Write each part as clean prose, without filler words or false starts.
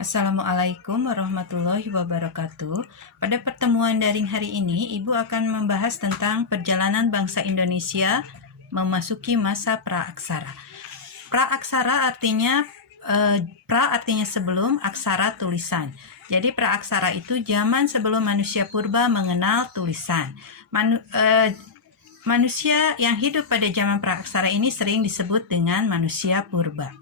Assalamualaikum warahmatullahi wabarakatuh. Pada pertemuan daring hari ini, Ibu akan membahas tentang perjalanan bangsa Indonesia memasuki masa praaksara. Praaksara artinya artinya sebelum, aksara tulisan. Jadi praaksara itu zaman sebelum manusia purba mengenal tulisan. Manusia yang hidup pada zaman praaksara ini sering disebut dengan manusia purba.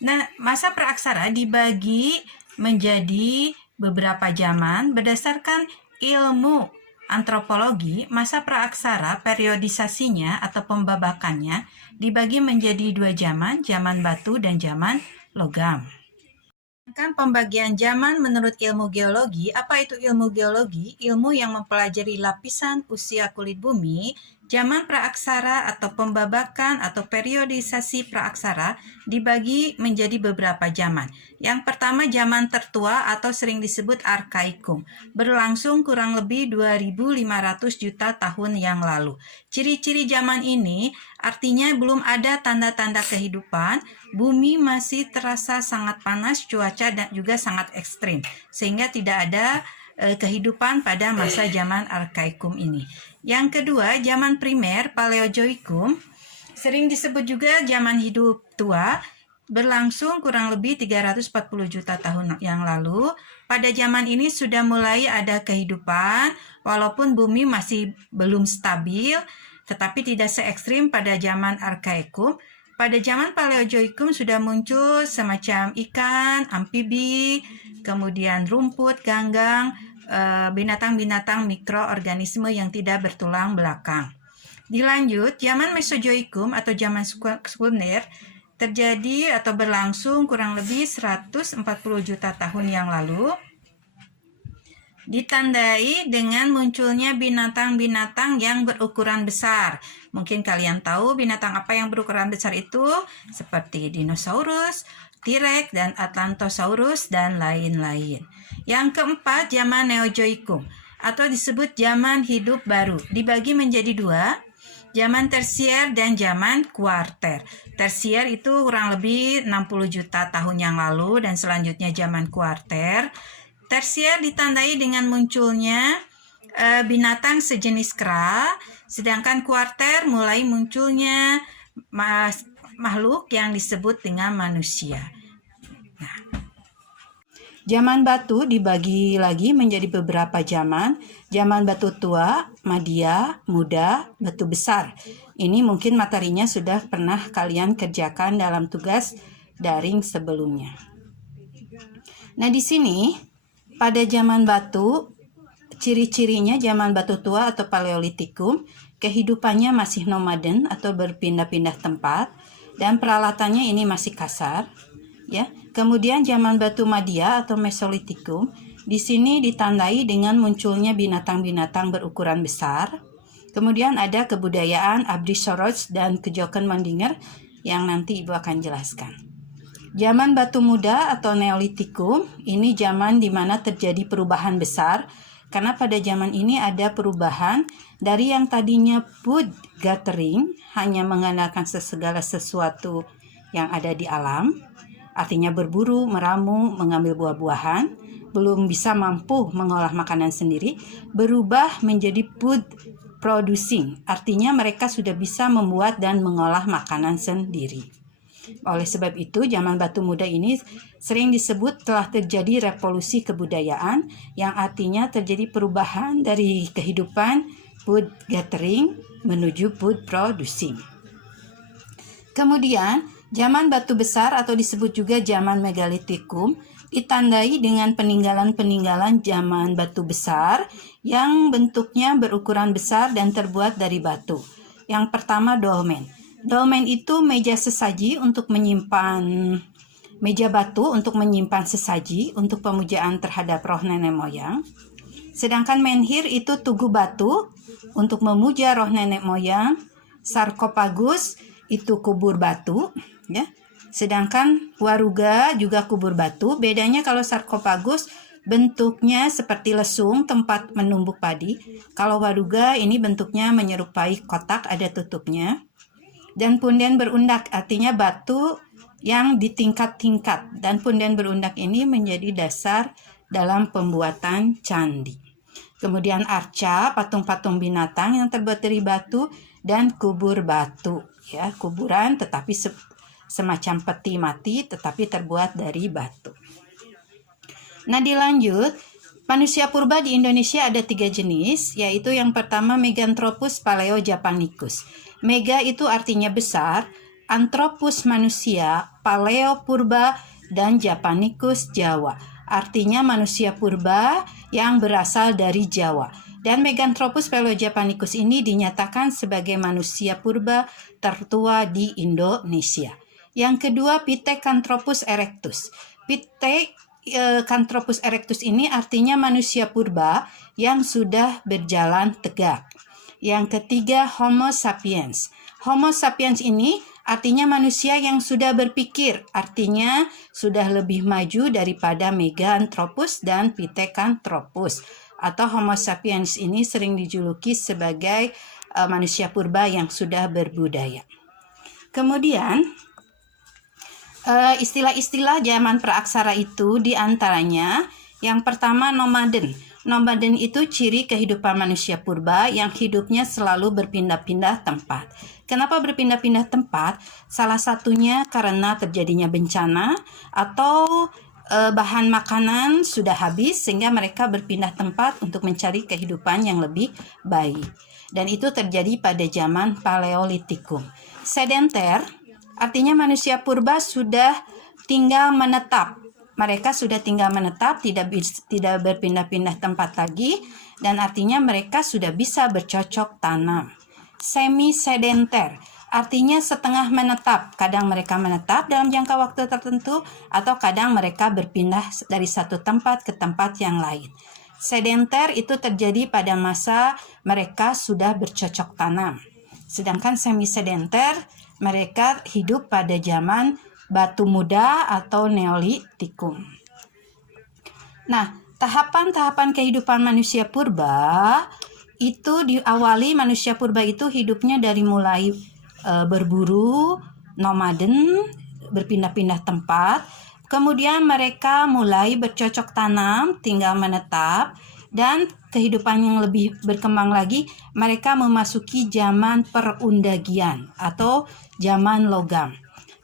Nah, masa praaksara dibagi menjadi beberapa zaman berdasarkan ilmu antropologi. Masa praaksara periodisasinya atau pembabakannya dibagi menjadi dua zaman, zaman batu dan zaman logam. Pembagian zaman menurut ilmu geologi. Apa itu ilmu geologi? Ilmu yang mempelajari lapisan usia kulit bumi. Zaman praaksara atau pembabakan atau periodisasi praaksara dibagi menjadi beberapa zaman. Yang pertama zaman tertua atau sering disebut arkaikum, berlangsung kurang lebih 2500 juta tahun yang lalu. Ciri-ciri zaman ini artinya belum ada tanda-tanda kehidupan, bumi masih terasa sangat panas, cuaca dan juga sangat ekstrim, sehingga tidak ada kehidupan pada masa zaman arkaikum ini. Yang kedua, zaman primer, paleozoikum, sering disebut juga zaman hidup tua, berlangsung kurang lebih 340 juta tahun yang lalu. Pada zaman ini sudah mulai ada kehidupan, walaupun bumi masih belum stabil, tetapi tidak se ekstrim pada zaman arkaikum. Pada zaman paleozoikum sudah muncul semacam ikan, amfibi, kemudian rumput, ganggang, binatang-binatang mikroorganisme yang tidak bertulang belakang. Dilanjut, zaman mesozoikum atau zaman sekunder terjadi atau berlangsung kurang lebih 140 juta tahun yang lalu, ditandai dengan munculnya binatang-binatang yang berukuran besar. Mungkin kalian tahu binatang apa yang berukuran besar itu, seperti dinosaurus, T-Rex, dan Atlantosaurus, dan lain-lain. Yang keempat, zaman Neozoikum, atau disebut zaman hidup baru. Dibagi menjadi dua, zaman tersier dan zaman kuarter. Tersier itu kurang lebih 60 juta tahun yang lalu, dan selanjutnya zaman kuarter. Tersier ditandai dengan munculnya binatang sejenis kera, sedangkan kuarter mulai munculnya makhluk yang disebut dengan manusia. Nah, zaman batu dibagi lagi menjadi beberapa zaman. Zaman batu tua, madya, muda, batu besar. Ini mungkin materinya sudah pernah kalian kerjakan dalam tugas daring sebelumnya. Nah, di sini pada zaman batu, ciri-cirinya zaman batu tua atau paleolitikum, kehidupannya masih nomaden atau berpindah-pindah tempat, dan peralatannya ini masih kasar, ya. Kemudian zaman batu madya atau mesolitikum, di sini ditandai dengan munculnya binatang-binatang berukuran besar. Kemudian ada kebudayaan Abdisoroch dan Kejoken Mandinger yang nanti Ibu akan jelaskan. Zaman batu muda atau neolitikum, ini zaman di mana terjadi perubahan besar, karena pada zaman ini ada perubahan dari yang tadinya food gathering, hanya mengandalkan segala sesuatu yang ada di alam, artinya berburu, meramu, mengambil buah-buahan, belum bisa mampu mengolah makanan sendiri, berubah menjadi food producing, artinya mereka sudah bisa membuat dan mengolah makanan sendiri. Oleh sebab itu, zaman batu muda ini sering disebut telah terjadi revolusi kebudayaan, yang artinya terjadi perubahan dari kehidupan food gathering menuju food producing. Kemudian, zaman batu besar atau disebut juga zaman megalitikum ditandai dengan peninggalan-peninggalan zaman batu besar yang bentuknya berukuran besar dan terbuat dari batu. Yang pertama, dolmen. Dolmen itu meja sesaji untuk menyimpan meja batu untuk menyimpan sesaji untuk pemujaan terhadap roh nenek moyang. Sedangkan menhir itu tugu batu untuk memuja roh nenek moyang. Sarkofagus itu kubur batu, ya. Sedangkan waruga juga kubur batu. Bedanya kalau sarkofagus bentuknya seperti lesung tempat menumbuk padi. Kalau waruga ini bentuknya menyerupai kotak, ada tutupnya. Dan punden berundak, artinya batu yang ditingkat-tingkat, dan punden berundak ini menjadi dasar dalam pembuatan candi. Kemudian arca, patung-patung binatang yang terbuat dari batu, dan kubur batu, ya, kuburan tetapi semacam peti mati tetapi terbuat dari batu. Nah, dilanjut, manusia purba di Indonesia ada 3 jenis, yaitu yang pertama Meganthropus paleojapanicus. Mega itu artinya besar, Anthropus manusia, Paleo purba, dan Japanicus Jawa. Artinya manusia purba yang berasal dari Jawa. Dan Meganthropus paleojapanicus ini dinyatakan sebagai manusia purba tertua di Indonesia. Yang kedua Pithecanthropus erectus. Pithecanthropus erectus ini artinya manusia purba yang sudah berjalan tegak. Yang ketiga Homo sapiens. Homo sapiens ini artinya manusia yang sudah berpikir, artinya sudah lebih maju daripada Meganthropus dan Pithecanthropus. Atau Homo sapiens ini sering dijuluki sebagai manusia purba yang sudah berbudaya. Kemudian istilah-istilah zaman praaksara itu diantaranya yang pertama nomaden. Nomaden itu ciri kehidupan manusia purba yang hidupnya selalu berpindah-pindah tempat. Kenapa berpindah-pindah tempat? Salah satunya karena terjadinya bencana atau bahan makanan sudah habis sehingga mereka berpindah tempat untuk mencari kehidupan yang lebih baik. Dan itu terjadi pada zaman Paleolitikum. Sedenter artinya manusia purba sudah tinggal menetap. Mereka sudah tinggal menetap, tidak berpindah-pindah tempat lagi, dan artinya mereka sudah bisa bercocok tanam. Semi-sedenter artinya setengah menetap. Kadang mereka menetap dalam jangka waktu tertentu, atau kadang mereka berpindah dari satu tempat ke tempat yang lain. Sedenter itu terjadi pada masa mereka sudah bercocok tanam. Sedangkan semi-sedenter mereka hidup pada zaman batu muda atau Neolitikum. Nah, tahapan-tahapan kehidupan manusia purba itu diawali manusia purba itu hidupnya dari mulai berburu, nomaden, berpindah-pindah tempat. Kemudian mereka mulai bercocok tanam, tinggal menetap, dan kehidupan yang lebih berkembang lagi, mereka memasuki zaman perundagian atau zaman logam.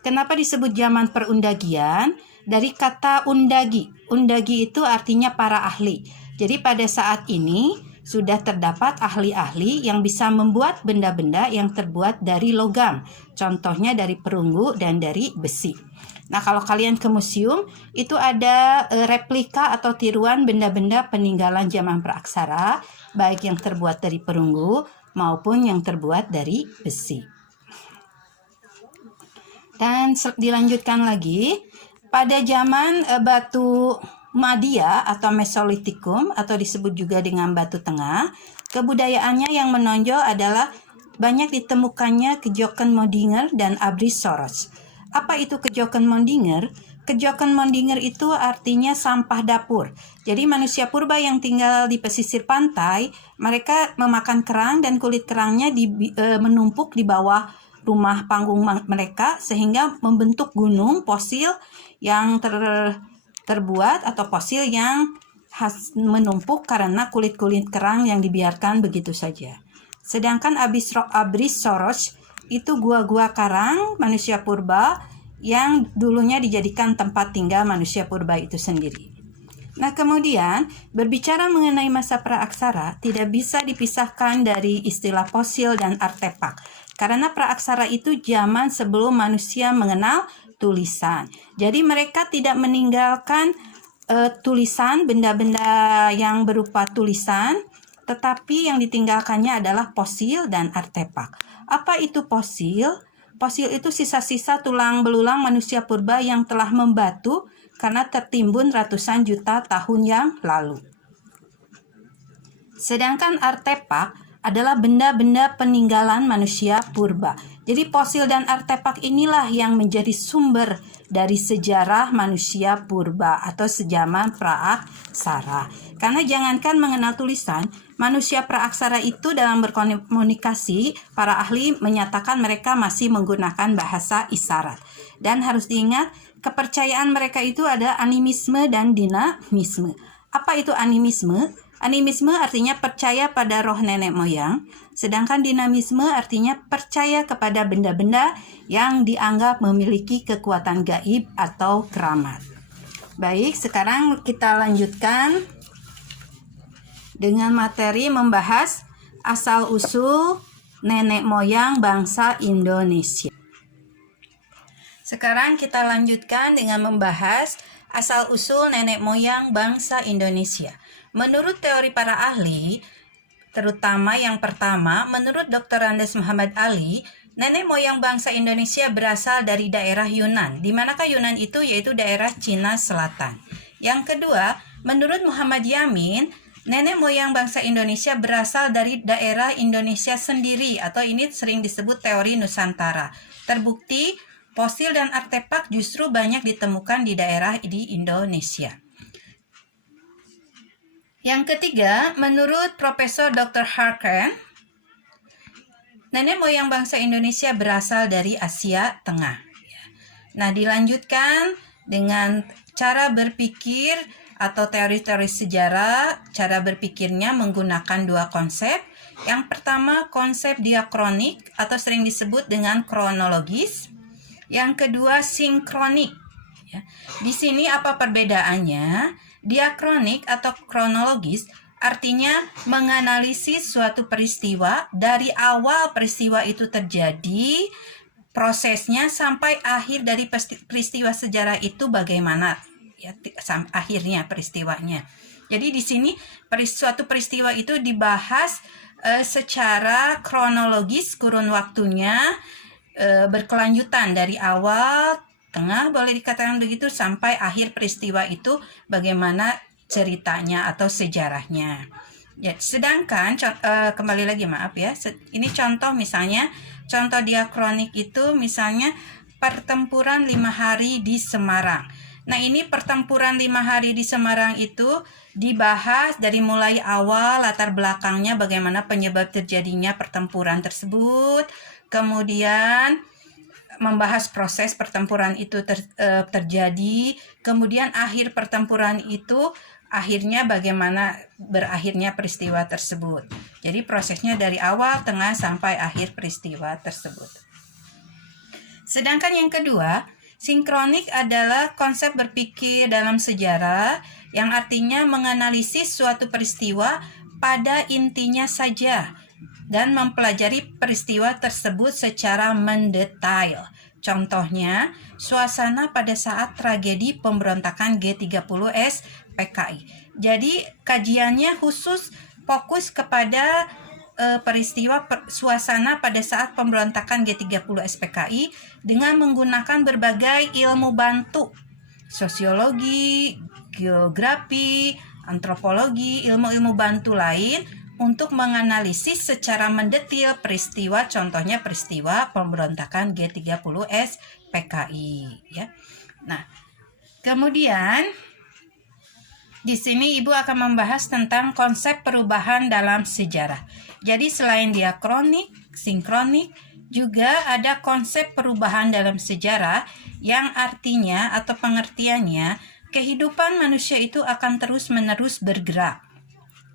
Kenapa disebut zaman perundagian? Dari kata undagi. Undagi itu artinya para ahli. Jadi pada saat ini sudah terdapat ahli-ahli yang bisa membuat benda-benda yang terbuat dari logam. Contohnya dari perunggu dan dari besi. Nah, kalau kalian ke museum, itu ada replika atau tiruan benda-benda peninggalan zaman praaksara, baik yang terbuat dari perunggu maupun yang terbuat dari besi. Dan dilanjutkan lagi, pada zaman batu Madia atau Mesolitikum atau disebut juga dengan batu tengah, kebudayaannya yang menonjol adalah banyak ditemukannya kejoken Mondinger dan Abrissaurus. Apa itu kejoken Mondinger? Kejoken Mondinger itu artinya sampah dapur. Jadi manusia purba yang tinggal di pesisir pantai, mereka memakan kerang dan kulit kerangnya menumpuk di bawah rumah panggung mereka sehingga membentuk gunung fosil yang terbuat atau fosil yang menumpuk karena kulit-kulit kerang yang dibiarkan begitu saja. Sedangkan Abrissaurus itu gua-gua karang manusia purba yang dulunya dijadikan tempat tinggal manusia purba itu sendiri. Nah, kemudian berbicara mengenai masa praaksara tidak bisa dipisahkan dari istilah fosil dan artefak. Karena praaksara itu zaman sebelum manusia mengenal tulisan. Jadi mereka tidak meninggalkan tulisan, benda-benda yang berupa tulisan, tetapi yang ditinggalkannya adalah fosil dan artefak. Apa itu fosil? Fosil itu sisa-sisa tulang belulang manusia purba yang telah membatu karena tertimbun ratusan juta tahun yang lalu. Sedangkan artefak adalah benda-benda peninggalan manusia purba. Jadi fosil dan artefak inilah yang menjadi sumber dari sejarah manusia purba atau sejaman praaksara. Karena jangankan mengenal tulisan, manusia praaksara itu dalam berkomunikasi, para ahli menyatakan mereka masih menggunakan bahasa isyarat. Dan harus diingat, kepercayaan mereka itu ada animisme dan dinamisme. Apa itu animisme? Animisme artinya percaya pada roh nenek moyang, sedangkan dinamisme artinya percaya kepada benda-benda yang dianggap memiliki kekuatan gaib atau keramat. Baik, sekarang kita lanjutkan dengan materi membahas asal-usul nenek moyang bangsa Indonesia. Sekarang kita lanjutkan dengan membahas asal-usul nenek moyang bangsa Indonesia. Menurut teori para ahli, terutama yang pertama, menurut Dr. Andes Muhammad Ali, nenek moyang bangsa Indonesia berasal dari daerah Yunan. Di manakah Yunan itu? Yaitu daerah Cina Selatan. Yang kedua, menurut Muhammad Yamin, nenek moyang bangsa Indonesia berasal dari daerah Indonesia sendiri, atau ini sering disebut teori Nusantara. Terbukti, fosil dan artefak justru banyak ditemukan di daerah di Indonesia. Yang ketiga, menurut Profesor Dr. Harken, nenek moyang bangsa Indonesia berasal dari Asia Tengah. Nah, dilanjutkan dengan cara berpikir atau teori-teori sejarah. Cara berpikirnya menggunakan dua konsep. Yang pertama, konsep diakronik atau sering disebut dengan kronologis. Yang kedua, sinkronik. Di sini apa perbedaannya? Diakronik atau kronologis artinya menganalisis suatu peristiwa dari awal peristiwa itu terjadi, prosesnya sampai akhir dari peristiwa sejarah itu bagaimana, ya, akhirnya peristiwanya. Jadi di sini suatu peristiwa itu dibahas secara kronologis, kurun waktunya berkelanjutan dari awal, tengah, boleh dikatakan begitu, sampai akhir peristiwa itu bagaimana ceritanya atau sejarahnya. Ya, sedangkan kembali lagi maaf ya, ini contoh misalnya, contoh diakronik itu misalnya pertempuran 5 hari di Semarang. Nah, ini pertempuran 5 hari di Semarang itu dibahas dari mulai awal, latar belakangnya, bagaimana penyebab terjadinya pertempuran tersebut, kemudian membahas proses pertempuran itu terjadi, kemudian akhir pertempuran itu akhirnya bagaimana berakhirnya peristiwa tersebut. Jadi prosesnya dari awal, tengah, sampai akhir peristiwa tersebut. Sedangkan yang kedua, sinkronik adalah konsep berpikir dalam sejarah yang artinya menganalisis suatu peristiwa pada intinya saja dan mempelajari peristiwa tersebut secara mendetail. Contohnya, suasana pada saat tragedi pemberontakan G30S PKI. Jadi, kajiannya khusus fokus kepada peristiwa suasana pada saat pemberontakan G30S PKI dengan menggunakan berbagai ilmu bantu, sosiologi, geografi, antropologi, ilmu-ilmu bantu lain untuk menganalisis secara mendetil peristiwa, contohnya peristiwa pemberontakan G30S PKI, ya. Nah, kemudian di sini Ibu akan membahas tentang konsep perubahan dalam sejarah. Jadi selain diakronik, sinkronik, juga ada konsep perubahan dalam sejarah yang artinya atau pengertiannya kehidupan manusia itu akan terus-menerus bergerak.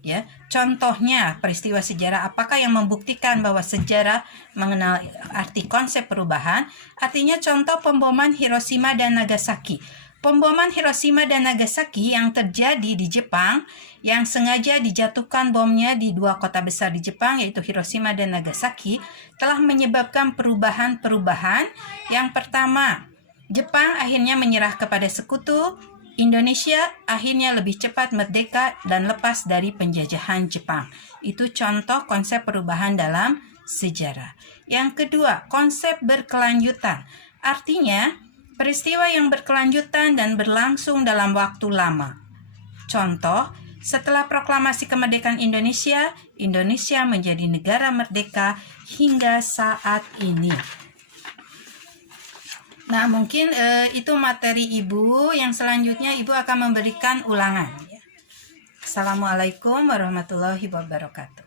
Ya, contohnya peristiwa sejarah apakah yang membuktikan bahwa sejarah mengenal arti konsep perubahan? Artinya contoh pemboman Hiroshima dan Nagasaki. Pemboman Hiroshima dan Nagasaki yang terjadi di Jepang, yang sengaja dijatuhkan bomnya di dua kota besar di Jepang, yaitu Hiroshima dan Nagasaki, telah menyebabkan perubahan-perubahan. Yang pertama, Jepang akhirnya menyerah kepada sekutu. Indonesia akhirnya lebih cepat merdeka dan lepas dari penjajahan Jepang. Itu contoh konsep perubahan dalam sejarah. Yang kedua, konsep berkelanjutan. Artinya, peristiwa yang berkelanjutan dan berlangsung dalam waktu lama. Contoh, setelah proklamasi kemerdekaan Indonesia, Indonesia menjadi negara merdeka hingga saat ini. Nah, mungkin itu materi Ibu. Yang selanjutnya Ibu akan memberikan ulangan. Assalamualaikum warahmatullahi wabarakatuh.